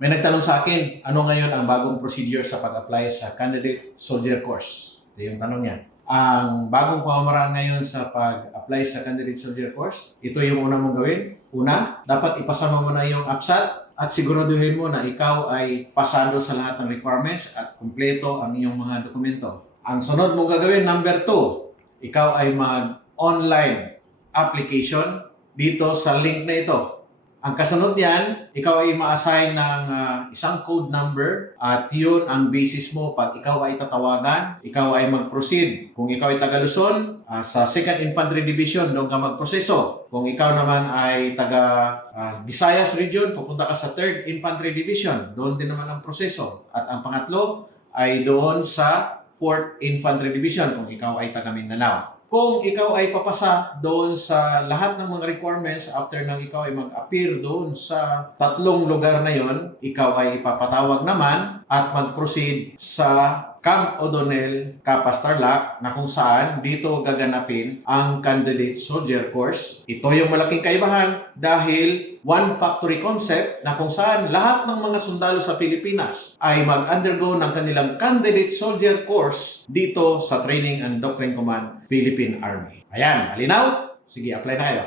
May nagtanong sa akin, ano ngayon ang bagong procedure sa pag-apply sa Candidate Soldier Course? Ito yung tanong niya. Ang bagong pamamaraan ngayon sa pag-apply sa Candidate Soldier Course, ito yung una mong gawin. Una, dapat ipasama mo na yung APSAT at siguraduhin mo na ikaw ay pasado sa lahat ng requirements at kumpleto ang iyong mga dokumento. Ang sunod mong gagawin, number two, ikaw ay mag-online application dito sa link na ito. Ang kasunod niyan, ikaw ay ma-assign ng ah, isang code number at yun ang basis mo pag ikaw ay tatawagan, ikaw ay mag-proceed. Kung ikaw ay taga Luzon, ah, sa 2nd Infantry Division, doon ka magproseso. Kung ikaw naman ay taga ah, Visayas Region, pupunta ka sa 3rd Infantry Division, doon din naman ang proseso. At ang pangatlo ay doon sa 4th Infantry Division kung ikaw ay taga Mindanao. Kung ikaw ay papasa doon sa lahat ng mga requirements after nang ikaw ay mag-appear doon sa tatlong lugar na yon, ikaw ay ipapatawag naman at mag-proceed sa Camp O'Donnell, Capas Tarlac na kung saan dito gaganapin ang Candidate Soldier Course. Ito yung malaking kaibahan dahil one factory concept na kung saan lahat ng mga sundalo sa Pilipinas ay mag-undergo ng kanilang Candidate Soldier Course dito sa Training and Doctrine Command Philippine Army. Ayan, malinaw? Sige, apply na kayo.